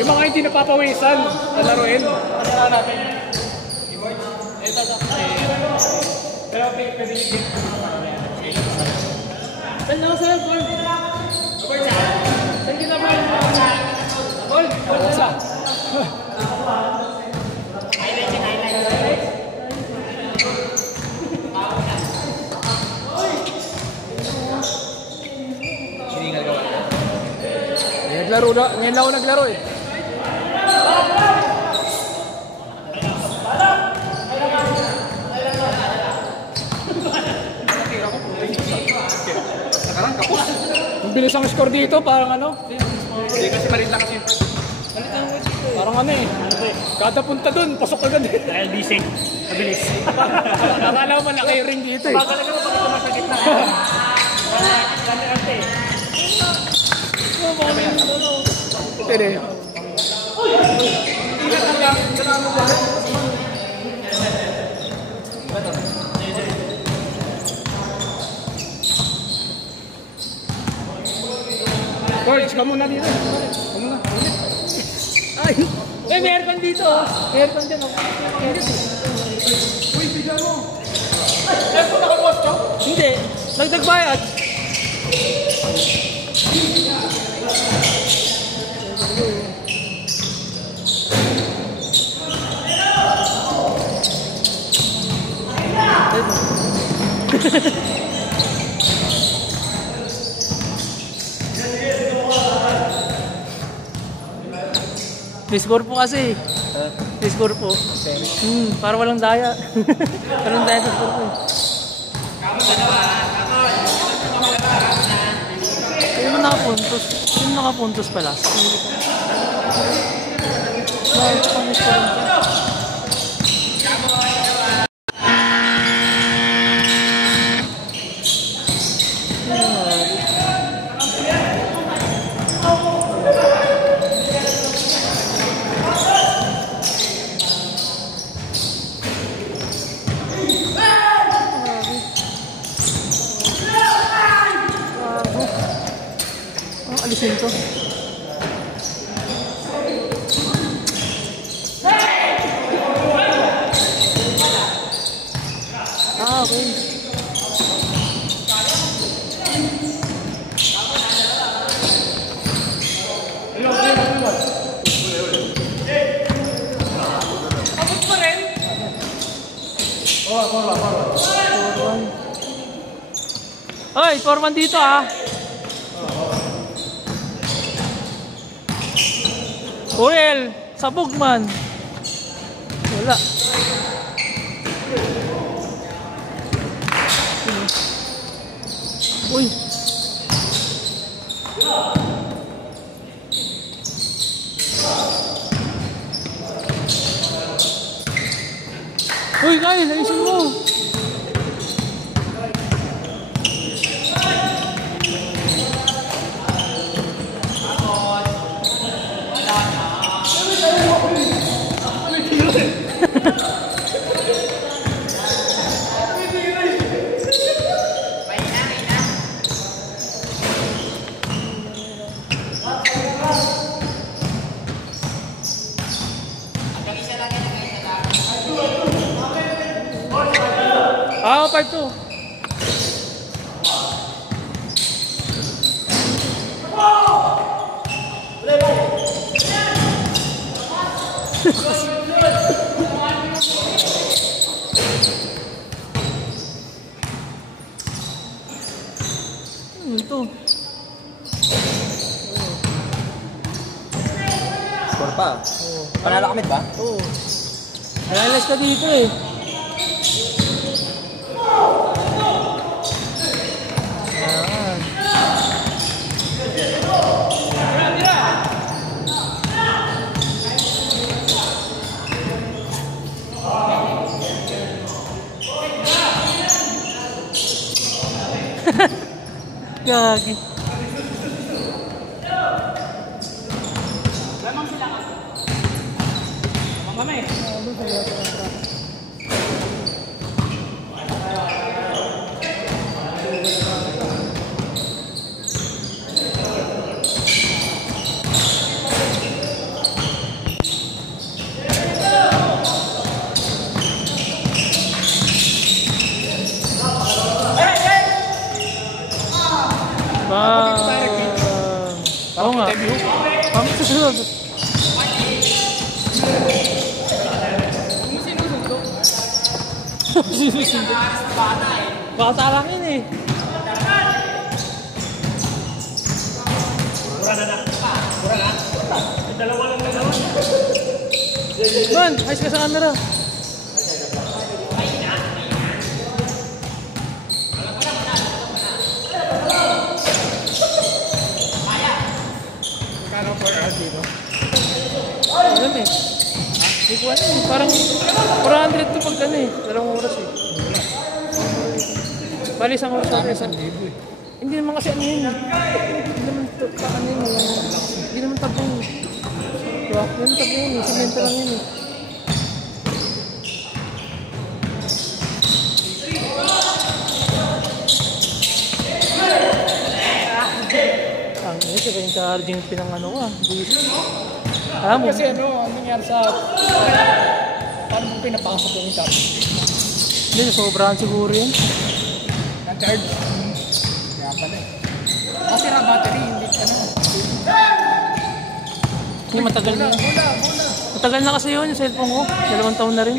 Yung mga hindi napapawisan na laruin. Ano natin? Ito sa pero pwede yung saan na sa gold? Gold sa? Saan kita ba? Gold? Gold sa? Highlight yun, highlight. Siningal ka ba? Naglaro na, ngayon lang ako naglaro eh. Ang bilis ang score dito, parang ano? Hindi kasi malit lang kasi. Parang ano eh. Kada punta dun, pasok agad eh. Dahil bising, mabilis. Nakala mo malaki yung ring dito eh. Pagkala ka mo pag ito nasa gitna. Kante-kante eh. Ito eh. George, ka muna dito. Ka muna. Ay! May aircon dito. May aircon dyan. Uy, bigyan mo. Aircon nakabukas ka? Hindi. Nagdagbayad. Discord po kasi. Discord po. Para walang daya. Walang daya sa Discord po. Sino nakapuntos? Sino nakapuntos pala? Bakit pang Discord po? Alisin to. Okay. Abot pa rin? Oy, forman dito ah. Well, sabog man. Wala. Uy. Uy, guys, ayusin mo. Ah, 5-2. Ito. Score pa. Panalo kami ba? Oo. Analyze ka dito eh. Gagi. Lamang sila ka. Mamay. Pamit sa sunod. Kung sinusundo. Sinusundo. Bata lang yun eh. Dalawa lang na naman. Man, ayos ka sa camera. Kano per hour dito? Alam eh. Hindi ko alam eh. Parang 400 to pag ano eh. 2 oras eh. Bali 1 oras ako isa. Hindi naman kasi ano yun. Hindi naman ano yun. Hindi naman tabo yun. Diba? Hindi naman tabo yun eh. Semento lang yun eh. Ang ito yung charging pinang ano ko ah. Alam mo? Kasi ano, ang nangyari sa... Paano mo pinapasok yung top? Hindi, sobrahan siguro yun. Na-charge. Kaya pala eh. Kasi na battery, hindi ano. Hindi, matagal na. Bola. Matagal na kasi yun yung cellphone ko. 2 taon na rin.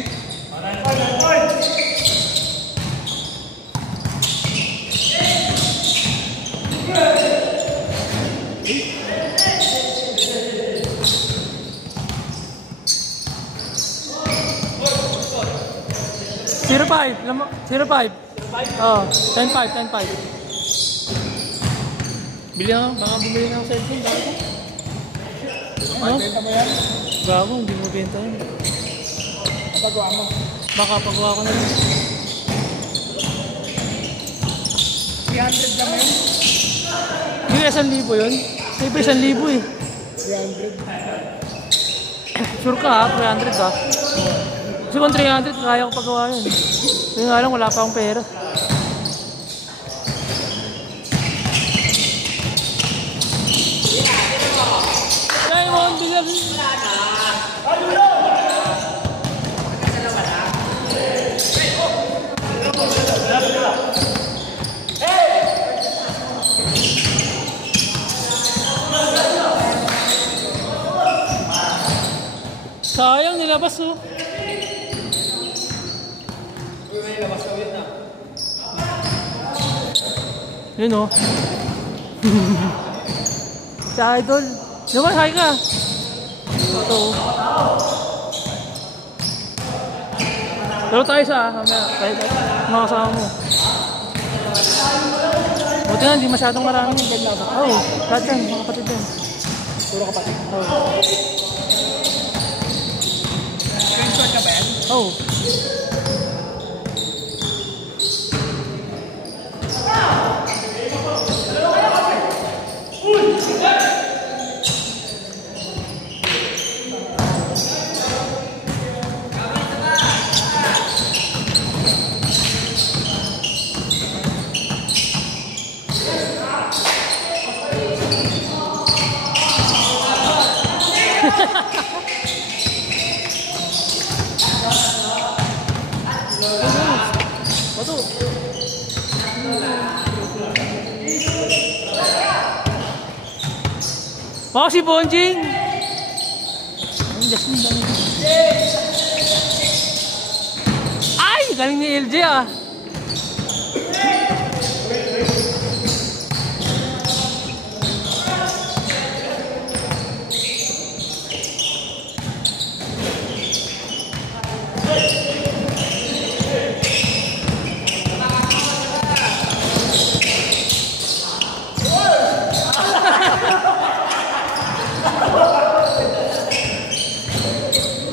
Zero 5. 05. Oh, 10-5. Bili na, baka bumili na ng cellphone. Dami ko. Ano? Benta mo yan? Gago, hindi mo benta yun. Napagawa mo. Baka pagawa ko na lang. 300 lang yun. Hindi 1,000 yun. Siyempre 1,000 eh. 300. Sure ka ha, 300 ha. Kasi kung 300, kaya ko pagawa yun. Kaya nga lang, wala pa akong pera. Diamond, bilang. Sayang, nilabas oh. Yun oh. Sa idol. Naman, hi ka. Ito oh. Pero tayo sa mamaya. Tayo. Mga kasama mo. Buti nga, hindi masyadong marami. Oo, lahat yan. Mga kapatid yan. Puro kapatid. Oo. Screenshot ka ba yan? Oo. Bato. Mau si Bonjing. Ay, galing ni LJ ah.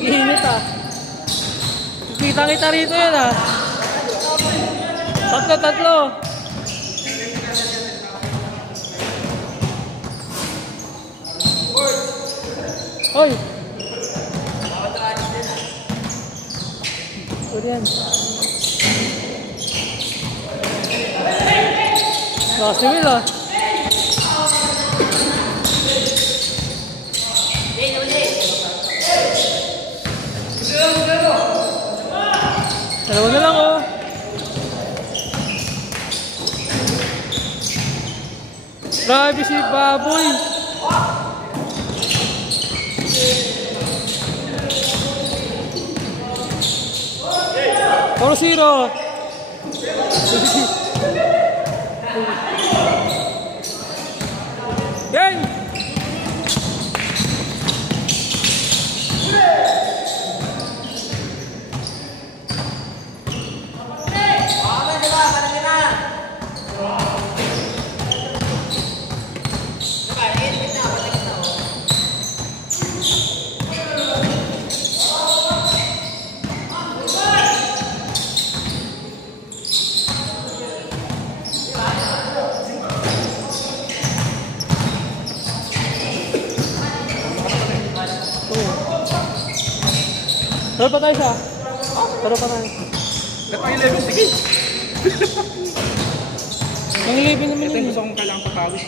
Init ah. Kita rito yan ah. Tatlo. Hoy. Ito yan. Last wheel ah. Dalawa na lang oh. Grabe si Baboy. 4-0. Game! Taro pa tayo siya. Taro pa tayo. Dapat 11, sige. Ang 11 naman Ito yung yun. gusto kong kailangan papawis.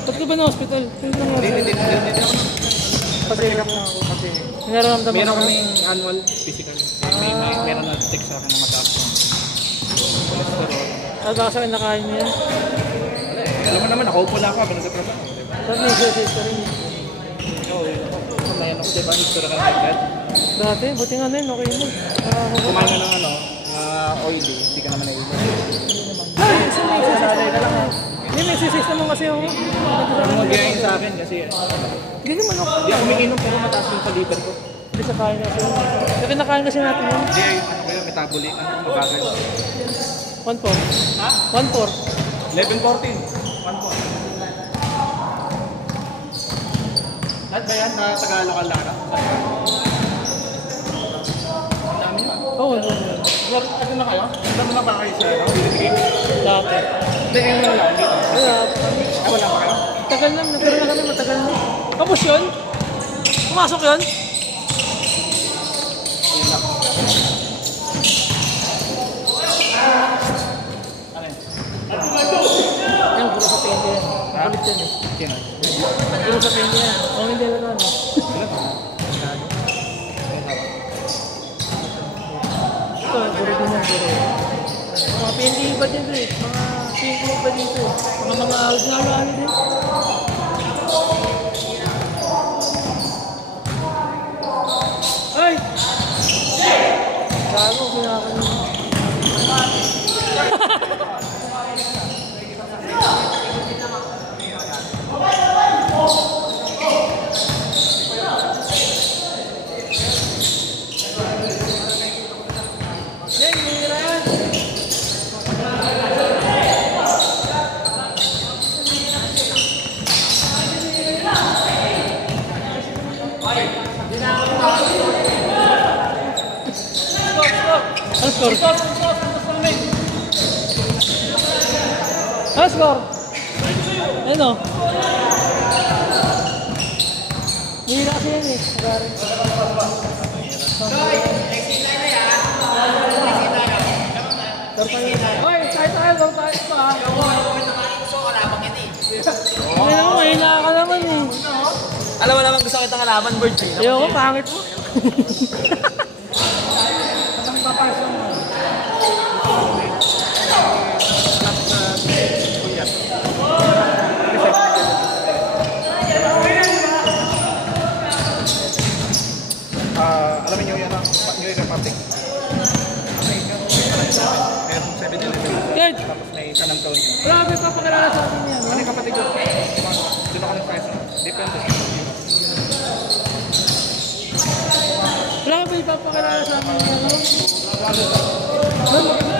Ba't ka ba na hospital? Hindi lang Hindi hospital. ako. Kasi Kasi nararamdaman meron ko. kaming annual physical. Meron na check sa akin ng mataas ko. Cholesterol. At baka sa akin nakain niya. Alam mo naman, nakaupo lang ako habang nagtatrabaho. Diba? Ba't may exercise ka rin? Ikaw, kumain ako, diba? History ka ng agad. Dati, buti nga na yun, okay na. Kumain ka ng ano, oily, hindi ka naman naiinom. Ay, isa may exercise ka lang. Hindi, may exercise naman kasi ako. Ano mag-iayin sa akin kasi Hindi naman ako. hindi ako umiinom pero mataas yung sa liver ko. Hindi sa kain kasi. Kasi nakain kasi natin yun. Hindi, ano ba yun, metabolic, mabagal. 1-4. Ha? 1-4. 11-14. 1-4. Lahat ba yan? Na Tagalog ang lara? Ang dami nyo. Oo, Ano na kayo? Ano na ba kayo sa Philippines? dati. Hindi, ngayon na lang. Dito. Wala. Wala pa kayo? Tagal lang, nagkaroon na kami, matagal na. Tapos yun? Pumasok yun? Yun lang. Ano yun? Yan, puro sa pende yan. Kulit yan eh. Sino? Puro sa pende yan. Kung hindi lang ano. Ito, puro din yan, puro. Mga pende iba din ito eh. Mga pende iba dito eh. Mga ano din. Ay! Gago, pinakain. Ano score? Ano score? Ano? Hihila kasi yan eh. Hoy, kahit tayo, daw tayo pa. Ay naman, mahina ka naman eh. Alam mo naman gusto kitang kalaban, Bird. Ayoko, pangit mo. Alam niyo yan ang New Year Republic. Meron 7-11. Kurt, Tapos may tanang taon. grabe pa pakilala sa akin yan. Ano yung kapatid ko? Doon ako ng price. Depende. Grabe pa pakilala sa akin yan.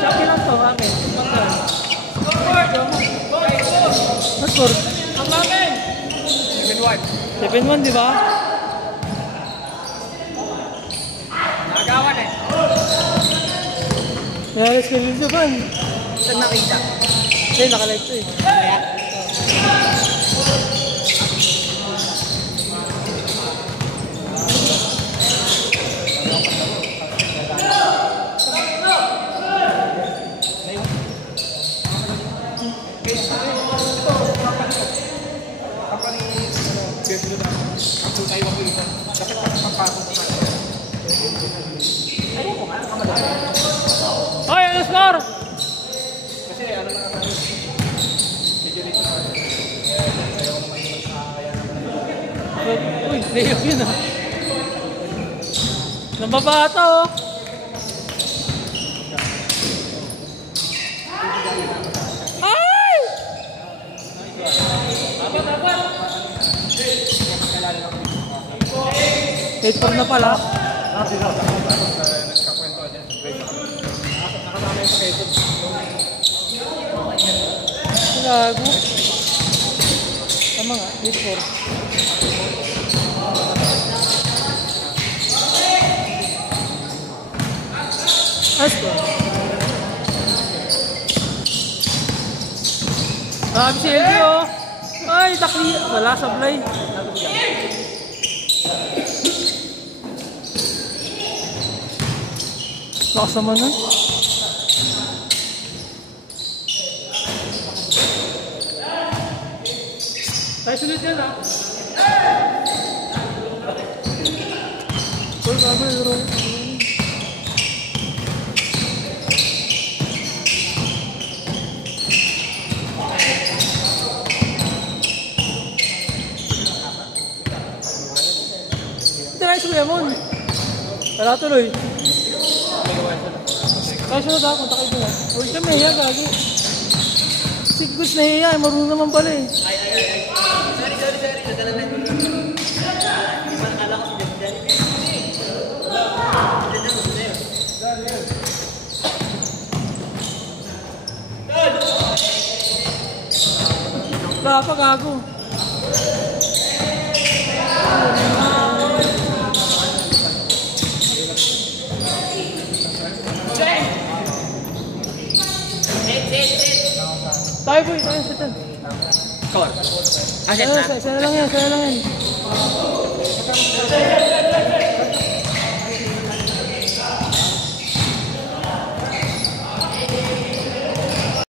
Sabi lang to, amin. Ano score? Ang namin! 7-1, di ba? Nagawan eh. Nahalas ka rin ban. Saan nakita? Hindi, nakalive to eh. Hoy, ano score? Kasi ano na kami. Medyo rito na. Uy, layup yun ah. Nambabata oh. 8-4 na pala. Gago. Tama nga, 8-4. Ayos ko. Grabe si LG oh. Ay, takli. Wala, sablay. Lakas naman nun. Tayo sulit yan ah. Uy, grabe, bro. Nice mo yamon. Wala tuloy. Kaya sunod ako, punta kayo doon. Huwag siya may hiya, gagi. Si Gus na hiya, marunong naman pala eh. Sorry. Nadala na. Iman kala ko si Danny. Wala pa, gago. Tayo boy, tayo sa tan. Score. Aset na. Sana lang yan.